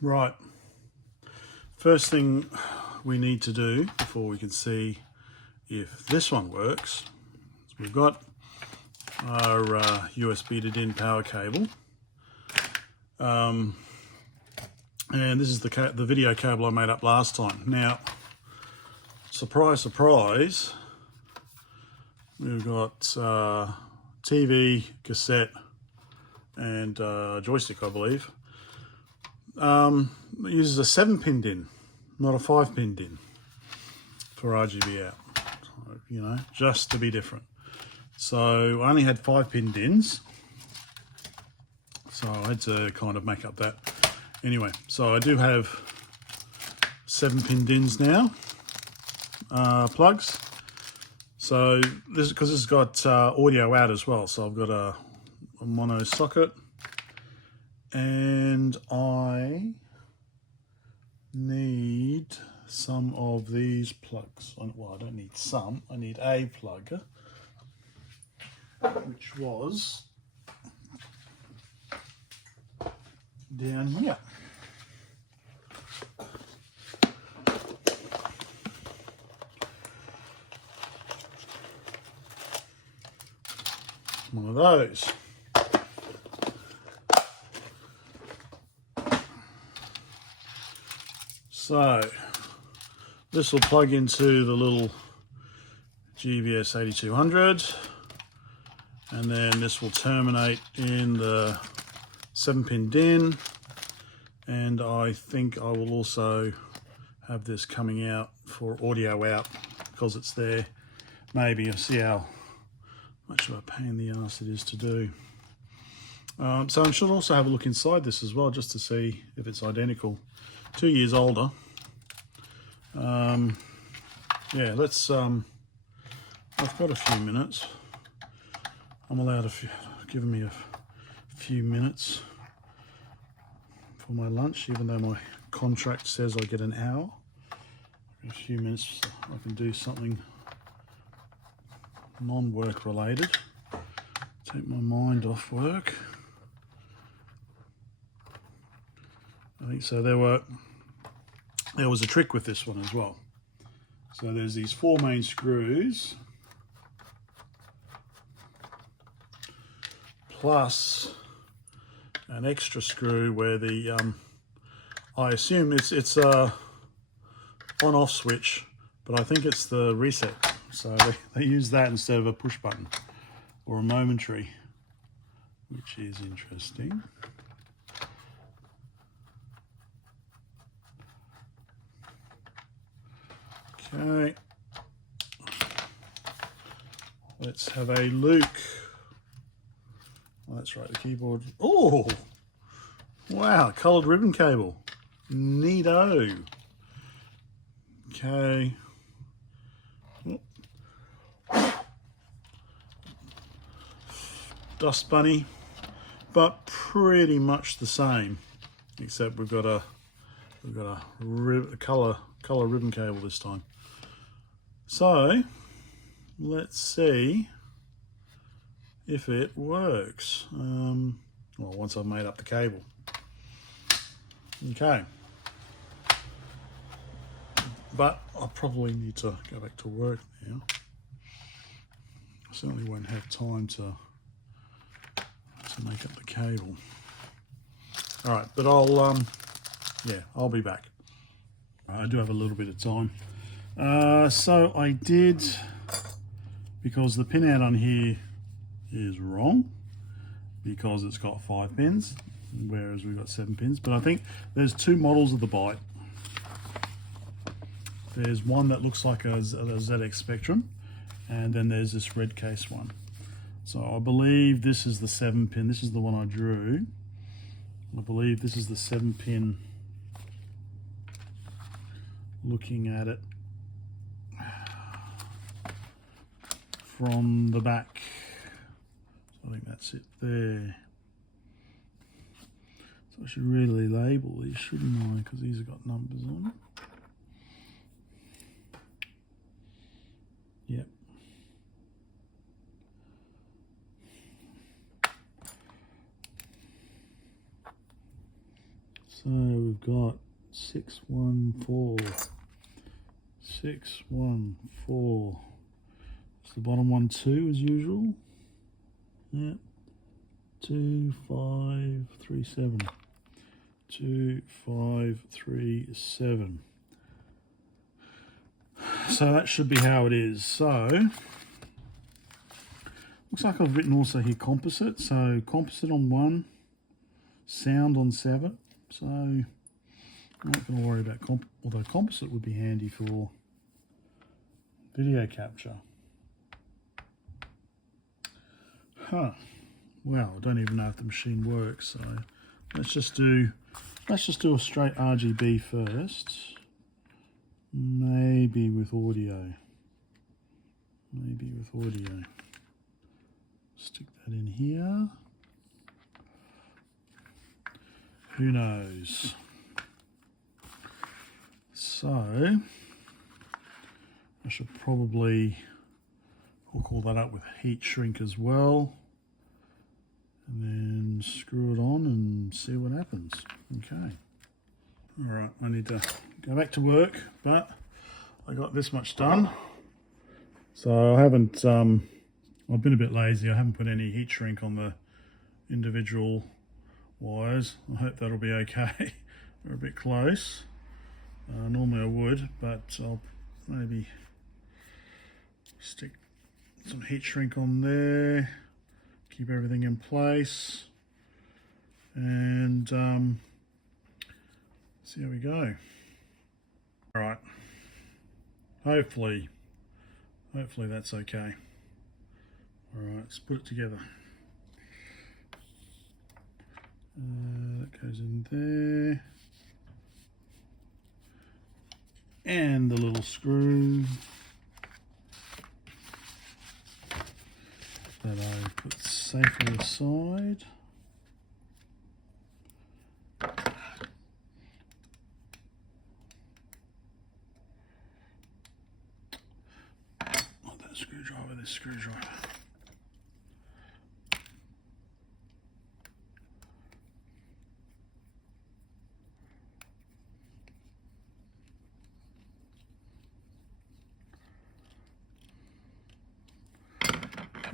Right, first thing we need to do before we can see if this one works, we've got our USB to DIN power cable, and this is the video cable I made up last time. Now, surprise, surprise, we've got TV, cassette, and joystick, I believe. It uses a 7-pin DIN, not a 5-pin DIN for RGB out, you know, just to be different. So I only had 5-pin DINs, so I had to kind of make up that. Anyway, so I do have 7-pin DINs now, plugs. So this, because it's got audio out as well, so I've got a mono socket, and I need some of these plugs. Well, I don't need some, I need a plug, which was down here. One of those. So this will plug into the little GBS8200, and then this will terminate in the 7-pin DIN, and I think I will also have this coming out for audio out because it's there. Maybe you'll see how much of a pain in the ass it is to do. So I should also have a look inside this as well, just to see if it's identical. 2 years older. Yeah, let's, I've got a few minutes. I'm allowed giving me a few minutes for my lunch, even though my contract says I get an hour. In a few minutes I can do something non-work related, take my mind off work. I think so. There was a trick with this one as well. So there's these 4 main screws plus an extra screw where the I assume it's a on-off switch, but I think it's the reset. So they use that instead of a push button or a momentary, which is interesting. Okay, let's have a look. Oh, that's right, the keyboard. Oh, wow, coloured ribbon cable. Neato. Okay. Dust bunny, but pretty much the same, except we've got a colour ribbon cable this time. So let's see if it works. Well, once I've made up the cable. Okay, but I probably need to go back to work now. I certainly won't have time to make up the cable. All right, but I'll be back. I do have a little bit of time. So I did, because the pinout on here is wrong, because it's got 5 pins, whereas we've got 7 pins. But I think there's 2 models of the BYTE. There's one that looks like a ZX Spectrum, and then there's this red case one. So I believe this is the 7-pin. This is the one I drew. I believe this is the 7-pin. Looking at it from the back. So I think that's it there. So I should really label these, shouldn't I? Because these have got numbers on them. Yep. So we've got 614. 614. It's the bottom one 2 as usual. Yeah. 2537. 2537. So that should be how it is. So looks like I've written also here composite. So composite on 1, sound on 7. So I'm not going to worry about although composite would be handy for video capture. Huh. Well, I don't even know if the machine works. So let's just do a straight RGB first. Maybe with audio. Maybe with audio. Stick that in here. Who knows? So I should probably hook all that up with heat shrink as well, and then screw it on and see what happens. Okay. All right, I need to go back to work, but I got this much done. So I haven't, I've been a bit lazy. I haven't put any heat shrink on the individual wires. I hope that'll be okay. We're a bit close. Normally I would, but I'll maybe stick some heat shrink on there, keep everything in place, and see how we go. All right. Hopefully that's okay. All right, let's put it together. That goes in there. And the little screw that I put safely aside. Not that screwdriver, this screwdriver.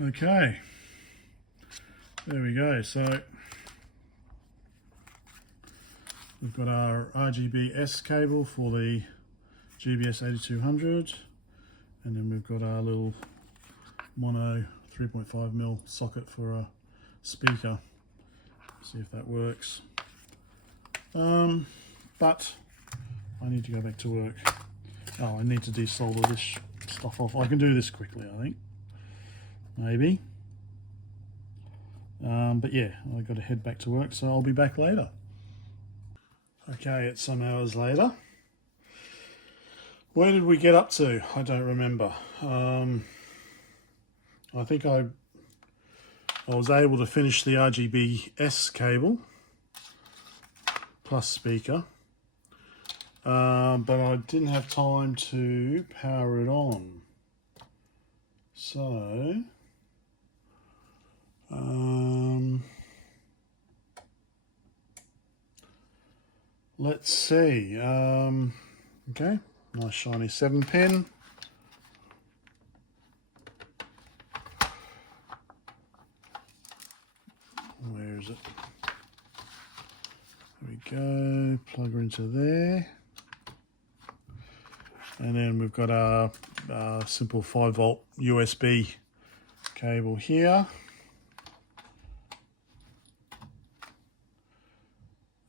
Okay, there we go. So we've got our RGBS cable for the GBS8200, and then we've got our little mono 3.5mm socket for a speaker. See if that works. But I need to go back to work. Oh, I need to desolder this stuff off. I can do this quickly, I think. Maybe. But yeah, I've got to head back to work, so I'll be back later. Okay, it's some hours later. Where did we get up to? I don't remember. I think I was able to finish the RGBS cable plus speaker, but I didn't have time to power it on. So let's see. Okay, nice shiny 7-pin. Where is it? There we go. Plug her into there. And then we've got our simple 5-volt USB cable here.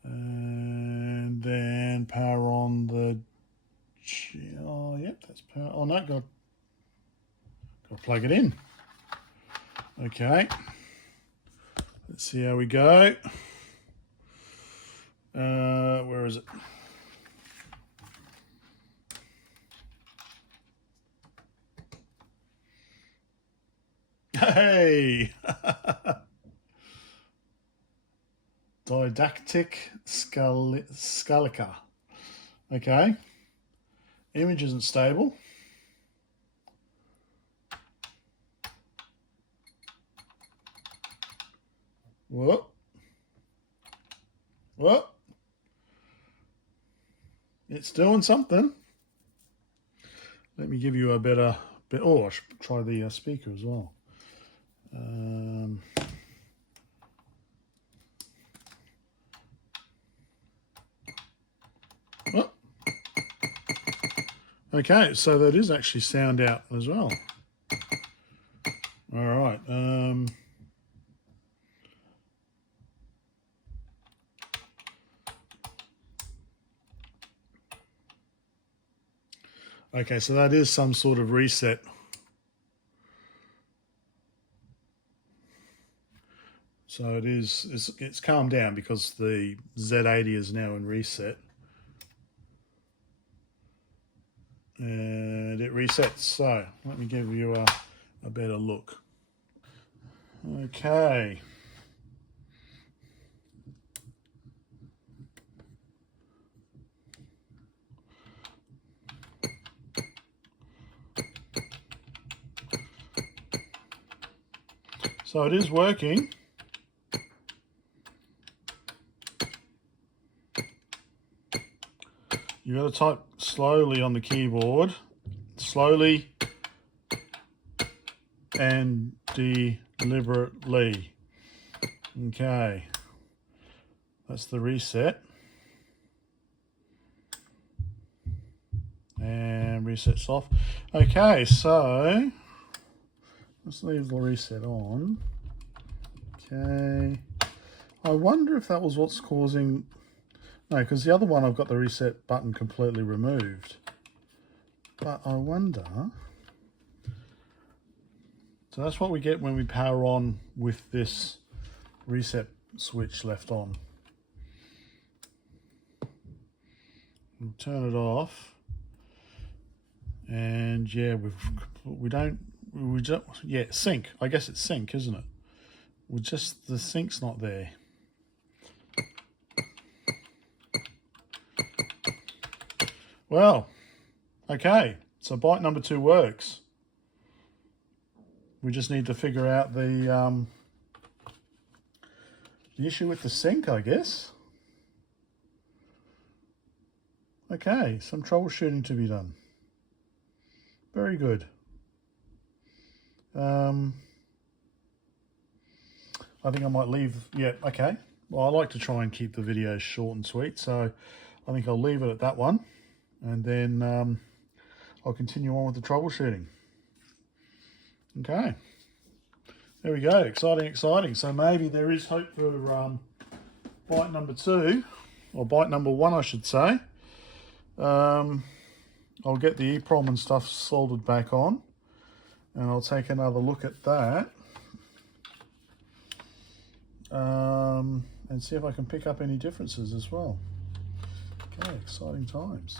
And then power on the, oh yep, that's power. Oh no, got to plug it in. Okay, let's see how we go. Where is it? Hey! Didactic Scalica. Okay. Image isn't stable. Whoop. Whoop. it's doing something. Let me give you a better bit. Oh, I should try the speaker as well. Oh. Okay, so that is actually sound out as well. All right. Okay, so that is some sort of reset. So it's calmed down because the Z80 is now in reset. And it resets. So let me give you a better look. Okay. So it is working. You got to type slowly on the keyboard, slowly and deliberately. Okay, that's the reset. And resets off. Okay, so let's leave the reset on. Okay, I wonder if that was what's causing. No, because the other one I've got the reset button completely removed. But I wonder. So that's what we get when we power on with this reset switch left on. We'll turn it off. And yeah, yeah, sync. I guess it's sync, isn't it? The sync's not there. Well, okay, so byte number 2 works. We just need to figure out the issue with the sync, I guess. Okay, some troubleshooting to be done. Very good. I think I might leave, yeah, okay. Well, I like to try and keep the videos short and sweet, so I think I'll leave it at that one. And then I'll continue on with the troubleshooting. Okay. There we go. Exciting, exciting. So maybe there is hope for byte number 2, or byte number 1, I should say. I'll get the EEPROM and stuff soldered back on, and I'll take another look at that. And see if I can pick up any differences as well. Okay, exciting times.